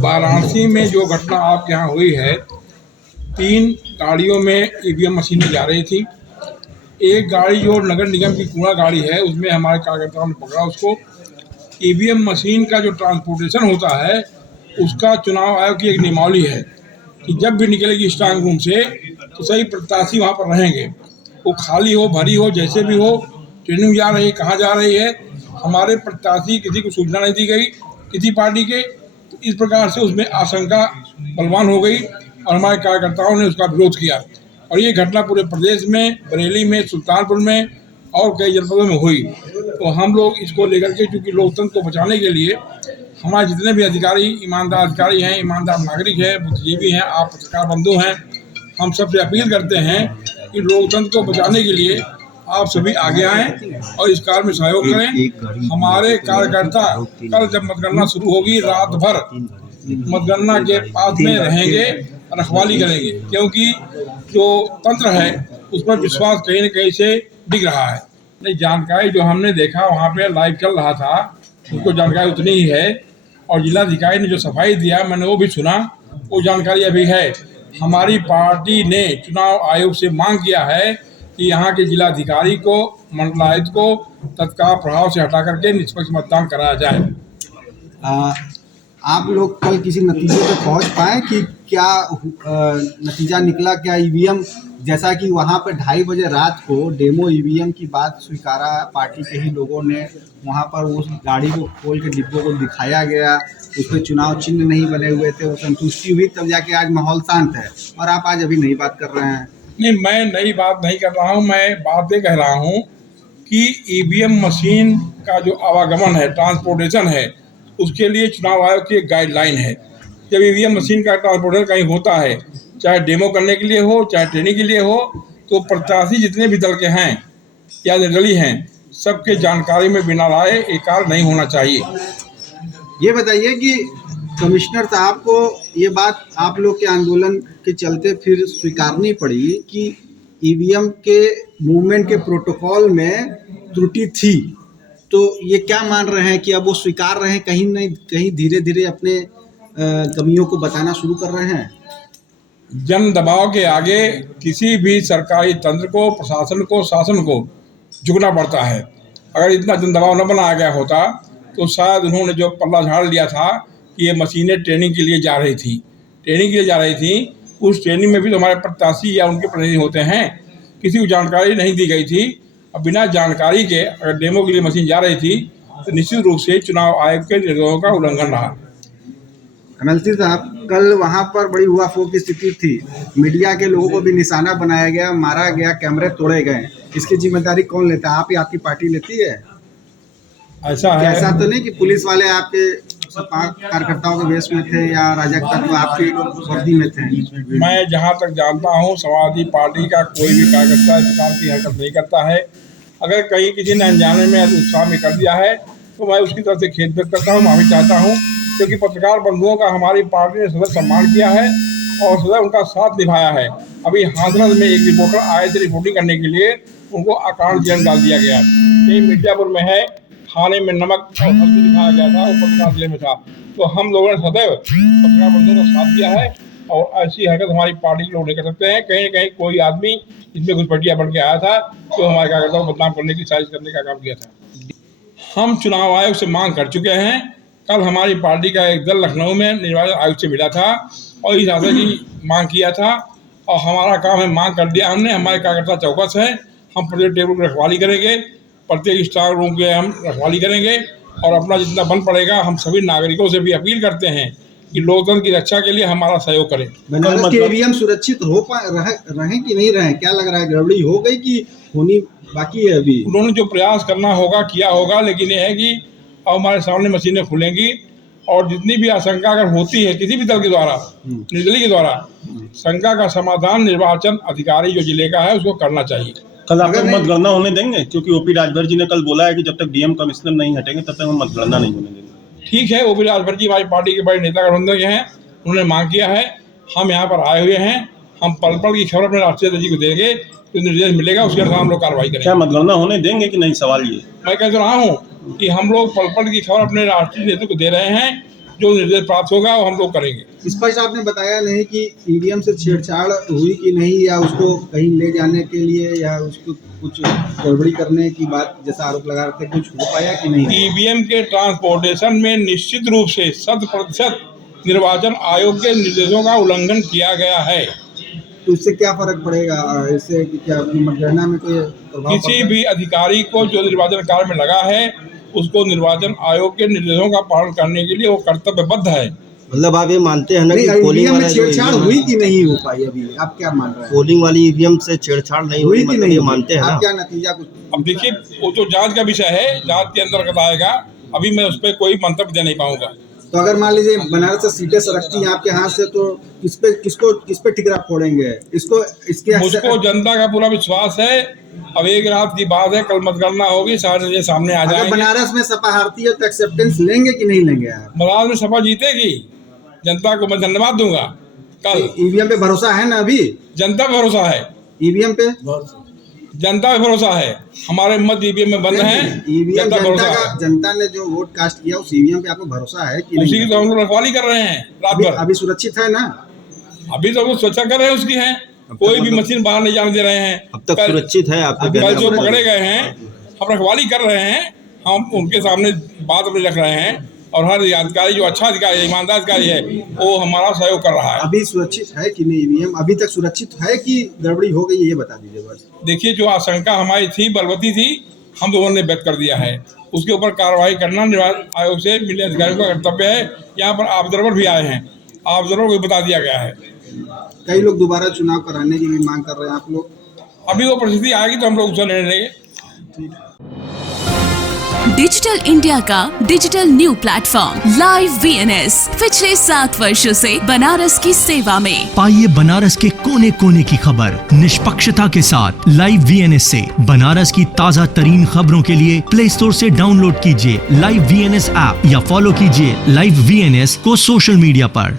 वाराणसी में जो घटना आपके यहाँ हुई है, 3 गाड़ियों में ईवीएम मशीनें जा रही थी। एक गाड़ी जो नगर निगम की कूड़ा गाड़ी है, उसमें हमारे कार्यकर्ताओं ने पकड़ा उसको। ईवीएम मशीन का जो ट्रांसपोर्टेशन होता है, उसका चुनाव आयोग की एक नियमावली है कि जब भी निकलेगी स्ट्रांग रूम से तो सही प्रत्याशी वहाँ पर रहेंगे। वो खाली हो, भरी हो, जैसे भी हो, ट्रेनिंग जा रही है, कहाँ जा रही है, हमारे प्रत्याशी किसी को सूचना नहीं दी गई किसी पार्टी के, तो इस प्रकार से उसमें आशंका बलवान हो गई और हमारे कार्यकर्ताओं ने उसका विरोध किया। और ये घटना पूरे प्रदेश में, बरेली में, सुल्तानपुर में और कई जनपदों में हुई। तो हम लोग इसको लेकर के, चूँकि लोकतंत्र को बचाने के लिए हमारे जितने भी अधिकारी ईमानदार अधिकारी हैं, ईमानदार नागरिक हैं, बुद्धिजीवी हैं, आप पत्रकार बंधु हैं, हम सबसे अपील करते हैं कि लोकतंत्र को बचाने के लिए आप सभी आगे आएँ और इस कार्य में सहयोग करें। हमारे कार्यकर्ता कल जब मतगणना शुरू होगी, रात भर मतगणना के पास में रहेंगे, रखवाली करेंगे, क्योंकि जो तंत्र है उस पर विश्वास कहीं न कहीं से दिख रहा है। नहीं, जानकारी जो हमने देखा वहाँ पे लाइव चल रहा था, उसको जानकारी उतनी ही है। और जिलाधिकारी ने जो सफाई दिया, मैंने वो भी सुना, वो जानकारी अभी है। हमारी पार्टी ने चुनाव आयोग से मांग किया है कि यहाँ के जिलाधिकारी को, मंडलायुक्त को तत्काल प्रभाव से हटा करके निष्पक्ष मतदान कराया जाए। आप लोग कल किसी नतीजे पे पहुंच पाए कि क्या नतीजा निकला? क्या ईवीएम, जैसा कि वहां पर 2:30 बजे रात को डेमो ईवीएम की बात स्वीकारा पार्टी के ही लोगों ने, वहां पर उस गाड़ी को खोल के डिब्बों को दिखाया गया, उसमें चुनाव चिन्ह नहीं बने हुए थे, वो संतुष्टि हुई, तब जाके आज माहौल शांत है। और आप आज अभी नई बात कर रहे हैं। नहीं, मैं नई बात नहीं कर रहा हूँ, मैं बात ये कह रहा हूँ कि ईवीएम मशीन का जो आवागमन है, ट्रांसपोर्टेशन है, उसके लिए चुनाव आयोग की एक गाइडलाइन है। जब ईवीएम मशीन का ट्रांसपोर्टेशन कहीं होता है, चाहे डेमो करने के लिए हो, चाहे ट्रेनिंग के लिए हो, तो प्रत्याशी जितने भी दल के हैं या निर्दलीय हैं, सबके जानकारी में बिना लाए एक कार्य नहीं होना चाहिए। ये बताइए कि कमिश्नर साहब को ये बात आप लोग के आंदोलन के चलते फिर स्वीकारनी पड़ी कि ईवीएम के मूवमेंट के प्रोटोकॉल में त्रुटि थी, तो ये क्या मान रहे हैं कि अब वो स्वीकार रहे हैं, कहीं नहीं कहीं धीरे धीरे अपने कमियों को बताना शुरू कर रहे हैं? जन दबाव के आगे किसी भी सरकारी तंत्र को, प्रशासन को, शासन को झुकना पड़ता है। अगर इतना जन दबाव न बनाया गया होता तो शायद उन्होंने जो पल्ला झाड़ लिया था कि ये मशीनें ट्रेनिंग के लिए जा रही थी, उस ट्रेनिंग में भी तो हमारे प्रत्याशी या उनके प्रतिनिधि होते हैं, किसी को जानकारी नहीं दी गई थी। अब बिना जानकारी के अगर डेमो के लिए मशीन जा रही थी तो निश्चित रूप से चुनाव आयोग के निर्देशों का उल्लंघन रहा। कमलती साहब, कल वहां पर बड़ी हुआफो की स्थिति थी, मीडिया के लोगों को भी निशाना बनाया गया, मारा गया, कैमरे तोड़े गए, इसकी जिम्मेदारी कौन लेता है? आप या आपकी पार्टी लेती है? ऐसा है, ऐसा तो नहीं कि पुलिस वाले आपके कार्यकर्ताओं के वेश में थे या राजग तत्व आपकी वर्दी में थे? मैं जहां तक जानता हूं, समाजवादी पार्टी का कोई भी कार्यकर्ता इस प्रकार की हरकत नहीं करता है। अगर कहीं किसी ने अनजाने में उत्साह में कर दिया है तो मैं उसकी तरफ से खेद व्यक्त करता हूँ, माफी चाहता हूँ, क्योंकि पत्रकार बंधुओं का हमारी पार्टी ने सदैव सम्मान किया है और सदैव उनका साथ निभाया है। अभी हाथरस में एक रिपोर्टर आए थे रिपोर्टिंग करने के लिए, उनको अकारण जेल डाल दिया गया। यही मिर्जापुर में है, खाने में नमक और हल्दी दिखाया गया था, वो पत्रकार जिले में था। तो हम लोगों ने सदैव पत्रकार बंधुओं का साथ दिया है और ऐसी हरकत हमारी पार्टी के लोग नहीं कर सकते हैं। कहीं न कहीं कोई आदमी इसमें घुसपैठिया बन के आया था तो हमारे कार्यकर्ताओं को बदनाम करने की साजिश करने का काम किया था। हम चुनाव आयोग से मांग कर चुके हैं। कल हमारी पार्टी का एक दल लखनऊ में निर्वाचन आयोग से मिला था और इस आशय की मांग किया था और हमारा काम है, मांग कर दिया हमने। हमारे कार्यकर्ता चौकस है, हम प्रत्येक टेबल की रखवाली करेंगे, प्रत्येक स्ट्रांग रूम के हम रखवाली करेंगे और अपना जितना बन पड़ेगा हम सभी नागरिकों से भी अपील करते हैं कि लोकतंत्र की रक्षा के लिए हमारा सहयोग करें। बनारस के ईवीएम सुरक्षित रहे कि नहीं रहे? क्या लग रहा है, गड़बड़ी हो गई कि होनी बाकी है अभी? उन्होंने जो प्रयास करना होगा किया होगा, लेकिन यह है कि अब हमारे सामने मशीनें खुलेंगी और जितनी भी आशंका अगर होती है किसी भी दल के द्वारा, निर्दलीय के द्वारा, शंका का समाधान निर्वाचन अधिकारी जो जिले का है उसको करना चाहिए। कल आप मतगणना होने देंगे? क्योंकि ओपी राजभर जी ने कल बोला है कि जब तक डीएम कमिश्नर नहीं हटेंगे तब तक हम मतगणना नहीं होने देंगे। ठीक है, ओपी राजभर जी हमारी पार्टी के बड़े नेता गठबंधन के हैं, उन्होंने मांग किया है, हम यहाँ पर आए हुए हैं, हम पल पल की खबर अपने राष्ट्रीय अध्यक्ष जी को देंगे, जो निर्देश मिलेगा उसके अनुसार हम लोग कार्रवाई करेंगे। क्या मतगणना होने देंगे कि नहीं? सवाल ये मैं कह रहा हूँ कि हम लोग पल पल की खबर अपने राष्ट्रीय नेतृत्व को दे रहे हैं, जो निर्देश प्राप्त होगा वो हम लोग करेंगे। स्पष्ट आपने बताया नहीं कि ईवीएम से छेड़छाड़ हुई कि नहीं, या उसको कहीं ले जाने के लिए या उसको कुछ गड़बड़ी करने की बात जैसा आरोप लगा रहे थे, कुछ हो पाया कि नहीं? ईवीएम के ट्रांसपोर्टेशन में निश्चित रूप से 100% निर्वाचन आयोग के निर्देशों का उल्लंघन किया गया है। तो इससे क्या फर्क पड़ेगा? इससे क्या मतगणना में कोई प्रभाव किसी पड़ता है? भी अधिकारी को जो निर्वाचन कार्य में लगा है उसको निर्वाचन आयोग के निर्देशों का पालन करने के लिए वो कर्तव्यबद्ध है। मतलब आप ये मानते हैं ना नहीं, कि पोलिंग ईवीएम में वाला जो छेड़छाड़ EVM हुई कि नहीं हो पाई अभी? आप क्या मान रहे हैं? पोलिंग वाली ईवीएम से छेड़छाड़ नहीं हुई, हुई कि मतलब नहीं ये हुई? मानते हैं आप ना? क्या नतीजा कुछ? अब देखिए वो तो जांच का विषय है, जांच के अंतर्गत आएगा। अभी मैं उस पर कोई मंतव्य दे नहीं पाऊंगा। तो अगर मान लीजिए बनारस से सीटें सरकती हैं आपके हाथ से, तो किस पे ठिकरा फोड़ेंगे? मुझको जनता का पूरा विश्वास है। अब एक रात की बात है, कल मतगणना होगी, सारे ये सामने आ अगर जाएंगे। बनारस में सपा हारती है तो एक्सेप्टेंस लेंगे कि नहीं लेंगे आप? बनारस में सपा जीतेगी, जनता को मैं धन्यवाद दूंगा। कल ईवीएम पे भरोसा है ना? अभी जनता पे भरोसा है, ईवीएम पे जनता पे भरोसा है। हमारे मत ईवीएम में बंद हैं, ईवीएम जनता पे भरोसा है। जनता ने जो वोट कास्ट किया उस ईवीएम पे आपको भरोसा है कि उसी नहीं? की तो हम लोग रखवाली कर रहे हैं रात भर। अभी सुरक्षित है ना? अभी तो हम लोग सुरक्षा कर रहे हैं उसकी है, कोई भी मशीन बाहर नहीं जाने दे रहे हैं। अब तक सुरक्षित है आपके अभी कहने कल का जो मतलब? पकड़े गए हैं हम रखवाली कर रहे हैं, हम उनके सामने बात अपनी रख रहे हैं और हर अधिकारी जो अच्छा अधिकारी है, ईमानदार अधिकारी है, वो हमारा सहयोग कर रहा है। अभी सुरक्षित है कि नहीं ईवीएम? अभी तक सुरक्षित है कि गड़बड़ी हो गई है, ये बता दीजिए बस। देखिए जो आशंका हमारी थी, बलवती थी, हम लोगों ने व्यक्त कर दिया है। उसके ऊपर कार्रवाई करना निर्वाचन आयोग से मिले अधिकारियों का कर्तव्य है। यहाँ पर ऑब्जर्वर भी आए हैं, ऑब्जर्वर को भी बता दिया गया है। कई लोग दोबारा चुनाव कराने की भी मांग कर रहे हैं, आप लोग? अभी वो परिस्थिति आएगी तो हम लोग उसका निर्णय लेंगे। डिजिटल इंडिया का digital new platform live VNS पिछले 7 वर्षों से बनारस की सेवा में। पाइए बनारस के कोने कोने की खबर निष्पक्षता के साथ। लाइव VNS से बनारस की ताज़ा तरीन खबरों के लिए प्ले स्टोर से डाउनलोड कीजिए लाइव VNS ऐप या फॉलो कीजिए लाइव VNS को सोशल मीडिया पर।